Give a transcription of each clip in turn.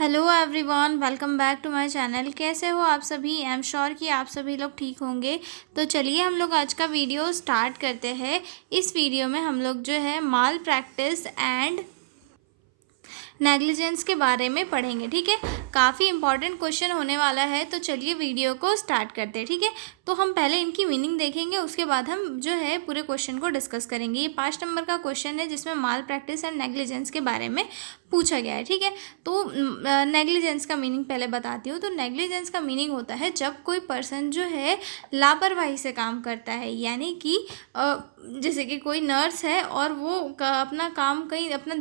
Hello everyone, welcome back to my channel. कैसे हो आप सभी? आई एम श्योर कि आप सभी लोग ठीक होंगे। तो चलिए हम लोग आज का वीडियो स्टार्ट करते हैं। इस वीडियो में हम लोग जो है माल प्रैक्टिस एंड नेग्लिजेंस के बारे में पढ़ेंगे। ठीक है, काफ़ी इंपॉर्टेंट क्वेश्चन होने वाला है। तो चलिए वीडियो को स्टार्ट करते हैं। ठीक है, तो हम पहले इनकी मीनिंग देखेंगे, उसके बाद हम जो है पूरे क्वेश्चन को डिस्कस करेंगे। ये 5 नंबर का क्वेश्चन है जिसमें माल प्रैक्टिस एंड नेग्लिजेंस के बारे में पूछा गया है। ठीक है, तो नेग्लिजेंस का मीनिंग पहले बताती हूँ। तो नेग्लिजेंस का मीनिंग होता है जब कोई पर्सन जो है लापरवाही से काम करता है, यानी कि जैसे कि कोई नर्स है और वो अपना काम कहीं, अपना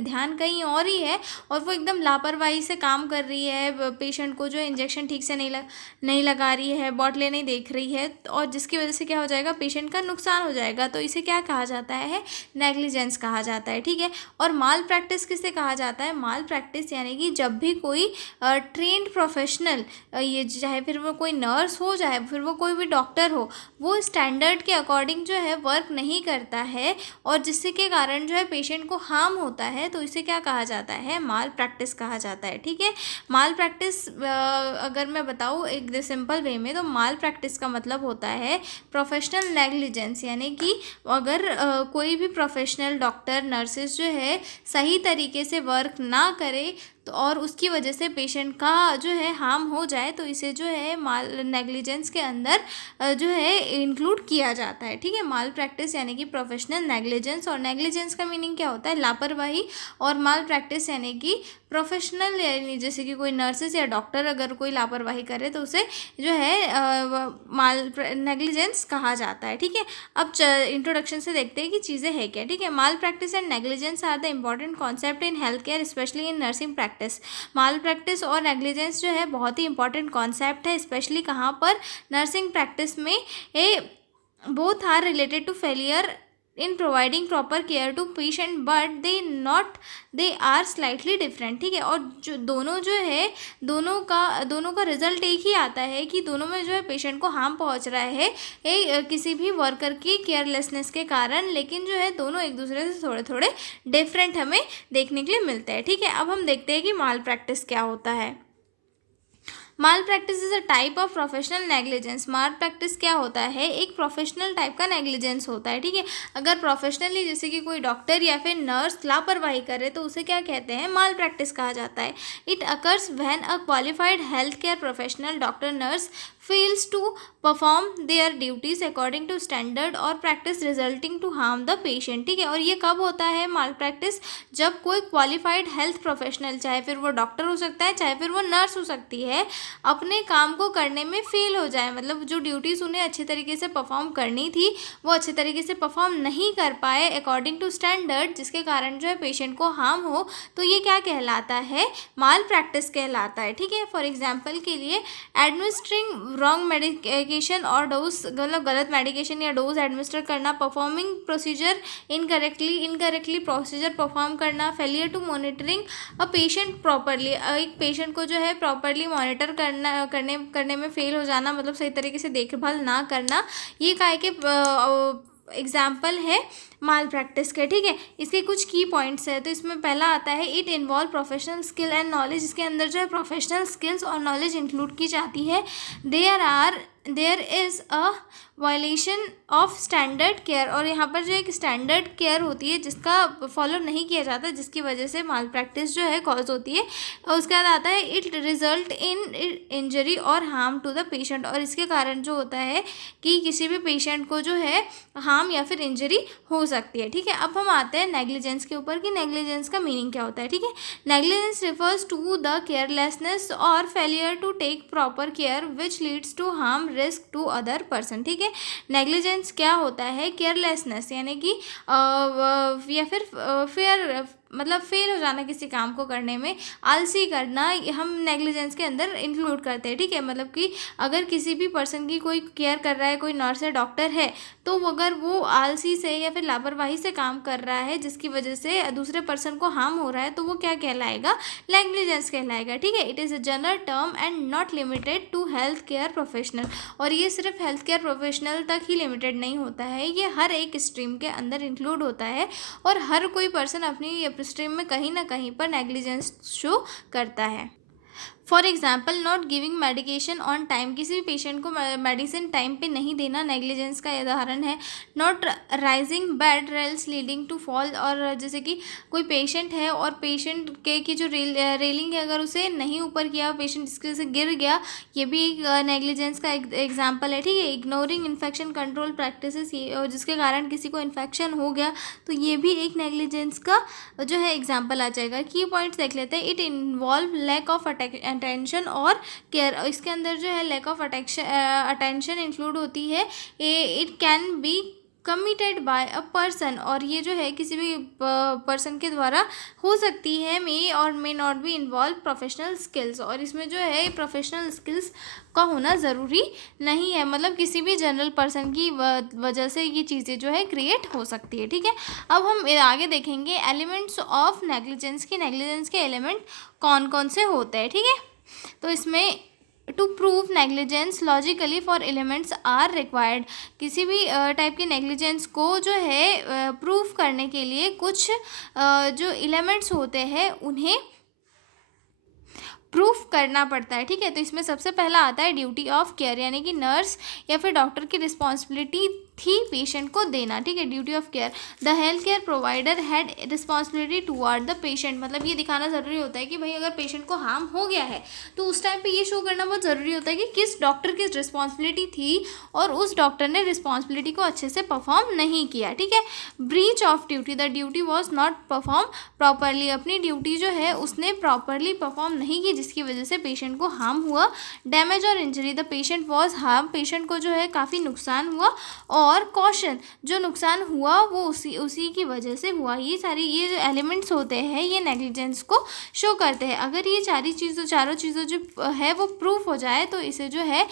ध्यान कहीं और ही है और वो एकदम लापरवाही से काम कर रही है। पेशेंट को जो है इंजेक्शन ठीक से नहीं लगा रही है, बॉटलें नहीं देख रही है, और जिसकी वजह से क्या हो जाएगा, पेशेंट का नुकसान हो जाएगा। तो इसे क्या कहा जाता है? नेग्लिजेंस कहा जाता है। ठीक है, और माल प्रैक्टिस किसे कहा जाता है? माल प्रैक्टिस यानी कि जब भी कोई ट्रेंड प्रोफेशनल, ये चाहे फिर वो कोई नर्स हो, चाहे फिर वो कोई भी डॉक्टर हो, वो स्टैंडर्ड के अकॉर्डिंग जो है वर्क नहीं करता है और जिससे के कारण जो है पेशेंट को हार्म होता है, तो इसे क्या कहा जाता है? माल प्रैक्टिस कहा जाता है। ठीक है, माल प्रैक्टिस अगर मैं बताऊँ एक सिंपल वे में, तो माल प्रैक्टिस का मतलब होता है प्रोफेशनल नेग्लिजेंस, यानी कि अगर कोई भी प्रोफेशनल डॉक्टर नर्सेस जो है सही तरीके से वर्क ना करे तो और उसकी वजह से पेशेंट का जो है हार्म हो जाए, तो इसे जो है माल नेग्लिजेंस के अंदर जो है इंक्लूड किया जाता है। ठीक है, माल प्रैक्टिस यानी कि प्रोफेशनल नेग्लिजेंस, और नेग्लिजेंस का मीनिंग क्या होता है? लापरवाही। और माल प्रैक्टिस यानी कि प्रोफेशनल, यानी जैसे कि कोई नर्सेस या डॉक्टर अगर कोई लापरवाही करे तो उसे जो है माल नेग्लिजेंस कहा जाता है। ठीक है, अब इंट्रोडक्शन से देखते हैं कि चीज़ें हैं क्या। ठीक है, malpractice and negligence are the important concept in health care, specially in nursing practice. Malpractice और नेग्लिजेंस जो है बहुत ही इंपॉर्टेंट कॉन्सेप्ट है, स्पेशली कहाँ पर? नर्सिंग प्रैक्टिस में। ए both are related to failure in providing proper care to patient, but they are slightly different. ठीक है, और जो दोनों है, दोनों का रिजल्ट एक ही आता है कि दोनों में जो है पेशेंट को हार्म पहुंच रहा है किसी भी वर्कर की केयरलेसनेस के कारण, लेकिन जो है दोनों एक दूसरे से थोड़े थोड़े डिफरेंट हमें देखने के लिए मिलते हैं। ठीक है, अब हम देखते हैं कि माल प्रैक्टिस क्या होता है। Malpractice is a type of professional negligence. Malpractice क्या होता है? एक प्रोफेशनल टाइप का नेग्लिजेंस होता है। ठीक है, अगर प्रोफेशनली जैसे कि कोई डॉक्टर या फिर नर्स लापरवाही करे तो उसे क्या कहते हैं? माल प्रैक्टिस कहा जाता है। It occurs when a qualified health care professional, doctor, nurse, fails to perform their duties according to standard और practice resulting to harm the patient। ठीक है, और ये कब होता है माल प्रैक्टिस? जब कोई क्वालिफाइड हेल्थ प्रोफेशनल, चाहे फिर वो डॉक्टर हो सकता है, चाहे फिर वो नर्स हो सकती है, अपने काम को करने में फेल हो जाए, मतलब जो ड्यूटीज़ उन्हें अच्छे तरीके से परफॉर्म करनी थी वो अच्छे तरीके से परफॉर्म नहीं कर पाए अकॉर्डिंग टू स्टैंडर्ड, जिसके कारण जो है पेशेंट को हार्म हो, तो ये क्या कहलाता है? माल प्रैक्टिस कहलाता है। ठीक है, फॉर एग्जाम्पल के लिए एडमिनिस्ट्रिंग रॉन्ग मेडिकेशन और डोज, मतलब गलत मेडिकेशन या डोज एडमिनिस्टर करना, performing procedure incorrectly procedure perform करना, failure to monitoring a patient properly, एक पेशेंट को जो है प्रॉपरली मॉनिटर करने में फेल हो जाना, मतलब सही तरीके से देखभाल ना करना, ये काय के एग्जाम्पल है माल प्रैक्टिस के। ठीक है, इसके कुछ की पॉइंट्स है। तो इसमें पहला आता है it involve professional skill and knowledge. इसके अंदर जो है प्रोफेशनल स्किल्स और नॉलेज इंक्लूड की जाती है। There is a violation of standard care, और यहाँ पर जो एक स्टैंडर्ड केयर होती है जिसका फॉलो नहीं किया जाता, जिसकी वजह से माल प्रैक्टिस जो है कॉज होती है। और उसके बाद आता है इट रिजल्ट इन इंजरी और हार्म टू द पेशेंट, और इसके कारण जो होता है कि किसी भी पेशेंट को जो है हार्म या फिर इंजरी हो सकती है। ठीक है, अब हम आते हैं नेग्लिजेंस के ऊपर कि नेग्लिजेंस का मीनिंग क्या होता है। ठीक है, negligence refers to the carelessness और failure to take proper care which leads to harm risk to other person. ठीक है, नेग्लिजेंस क्या होता है? केयरलेसनेस यानी कि या फिर फेयर, मतलब फेल हो जाना किसी काम को करने में, आलसी करना, हम नेग्लिजेंस के अंदर इंक्लूड करते हैं। ठीक है, मतलब कि अगर किसी भी पर्सन की कोई केयर कर रहा है, कोई नर्स है, डॉक्टर है, तो अगर वो आलसी से या फिर लापरवाही से काम कर रहा है जिसकी वजह से दूसरे पर्सन को हार्म हो रहा है, तो वो क्या कहलाएगा? नेग्लिजेंस कहलाएगा। ठीक है, it is a general term and not limited to health care professional, और ये सिर्फ हेल्थ केयर प्रोफेशनल तक ही लिमिटेड नहीं होता है, ये हर एक स्ट्रीम के अंदर इंक्लूड होता है और हर कोई पर्सन अपनी स्ट्रीम में कहीं ना कहीं पर नेग्लिजेंस शो करता है। For example not giving medication on time, किसी भी पेशेंट को मेडिसिन टाइम पे नहीं देना नेग्लिजेंस का उदाहरण है। Not rising bed rails leading to fall, और जैसे कि कोई पेशेंट है और पेशेंट के की जो रेलिंग है अगर उसे नहीं ऊपर किया, पेशेंट इसके से गिर गया, ये भी एक नेग्लिजेंस का एग्जाम्पल है, ठीक है। इग्नोरिंग इन्फेक्शन कंट्रोल प्रैक्टिसेस, ये जिसके कारण किसी को इन्फेक्शन हो गया तो ये भी एक नेग्लिजेंस का जो है एग्जाम्पल आ जाएगा। की पॉइंट्स देख लेते हैं। It involve lack of attention और केयर, इसके अंदर जो है लैक ऑफ अटेंशन इंक्लूड होती है। It can be committed by a person, और ये जो है किसी भी पर्सन के द्वारा हो सकती है। मे और may not be involve professional skills, और इसमें जो है प्रोफेशनल स्किल्स का होना ज़रूरी नहीं है, मतलब किसी भी जनरल पर्सन की वजह से ये चीज़ें जो है क्रिएट हो सकती है, ठीक है। अब हम आगे देखेंगे एलिमेंट्स ऑफ नेग्लिजेंस की, नेग्लिजेंस के एलिमेंट कौन कौन से होते हैं, ठीक है। तो इसमें to prove negligence logically four elements are required, किसी भी टाइप की नेग्लिजेंस को जो है प्रूव करने के लिए कुछ जो एलिमेंट्स होते हैं उन्हें प्रूफ करना पड़ता है, ठीक है। तो इसमें सबसे पहला आता है ड्यूटी ऑफ केयर, यानी कि नर्स या फिर डॉक्टर की रिस्पॉन्सिबिलिटी थी पेशेंट को देना, ठीक है। Duty of care, the health care provider had responsibility toward the patient, मतलब ये दिखाना ज़रूरी होता है कि भाई अगर पेशेंट को हार्म हो गया है तो उस टाइम पे ये शो करना बहुत ज़रूरी होता है कि किस डॉक्टर की रिस्पॉन्सिबिलिटी थी और उस डॉक्टर ने रिस्पॉन्सिबिलिटी को अच्छे से परफॉर्म नहीं किया, ठीक है। Breach of duty, the duty was not perform properly, अपनी ड्यूटी जो है उसने प्रॉपरली परफॉर्म नहीं की जिसकी वजह से पेशेंट को हार्म हुआ। डैमेज और injury, the patient was harm, patient को जो है काफ़ी नुकसान हुआ। और कॉशन, जो नुकसान हुआ वो उसी की वजह से हुआ। ये जो एलिमेंट्स होते हैं ये नेग्लिजेंस को शो करते हैं। अगर ये चारों चीज़ों जो है वो प्रूफ हो जाए तो इसे जो है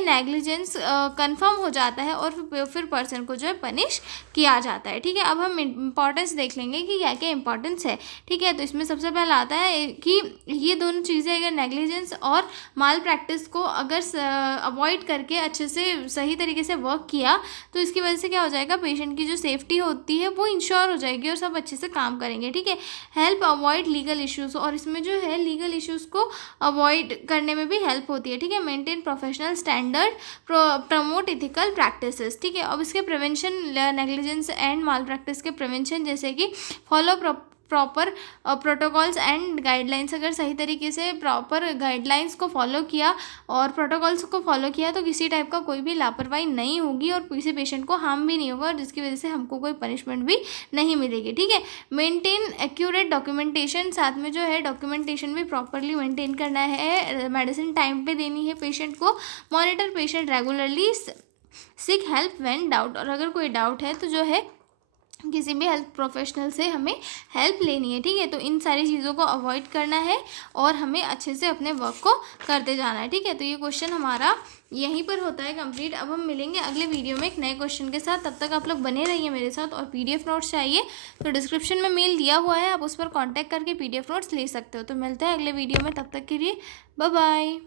नेग्लिजेंस कंफर्म हो जाता है और फिर पर्सन को जो है पनिश किया जाता है, ठीक है। अब हम इंपॉर्टेंस देख लेंगे कि क्या क्या इंपॉर्टेंस है, ठीक है। तो इसमें सबसे पहला आता है कि ये दोनों चीज़ें अगर नेग्लिजेंस और माल प्रैक्टिस को अगर अवॉइड करके अच्छे से सही तरीके से वर्क किया तो इसकी वजह से क्या हो जाएगा, पेशेंट की जो सेफ्टी होती है वो इंश्योर हो जाएगी और सब अच्छे से काम करेंगे, ठीक है। हेल्प अवॉइड लीगल इश्यूज़, और इसमें जो है लीगल इश्यूज़ को अवॉइड करने में भी हेल्प होती है, ठीक है। Maintain professional standard, promote ethical practices, ठीक है। अब इसके prevention, negligence and mall practice के प्रिवेंशन जैसे कि follow proper protocols and guidelines, अगर सही तरीके से प्रॉपर गाइडलाइंस को फॉलो किया और प्रोटोकॉल्स को फॉलो किया तो किसी टाइप का कोई भी लापरवाही नहीं होगी और किसी पेशेंट को हार्म भी नहीं होगा और जिसकी वजह से हमको कोई पनिशमेंट भी नहीं मिलेगी, ठीक है। मेंटेन एक्यूरेट डॉक्यूमेंटेशन, साथ में जो है डॉक्यूमेंटेशन भी प्रॉपरली मेंटेन करना है, मेडिसिन टाइम पे देनी है पेशेंट को। Monitor patient regularly, seek help when doubt, और अगर कोई डाउट है तो जो है किसी भी हेल्थ प्रोफेशनल से हमें हेल्प लेनी है, ठीक है। तो इन सारी चीज़ों को अवॉइड करना है और हमें अच्छे से अपने वर्क को करते जाना है, ठीक है। तो ये क्वेश्चन हमारा यहीं पर होता है कंप्लीट। अब हम मिलेंगे अगले वीडियो में एक नए क्वेश्चन के साथ, तब तक आप लोग बने रहिए मेरे साथ। और PDF नोट्स चाहिए तो डिस्क्रिप्शन में मेल दिया हुआ है, आप उस पर कॉन्टैक्ट करके PDF नोट्स ले सकते हो। तो मिलते हैं अगले वीडियो में, तब तक के लिए बाय बाय।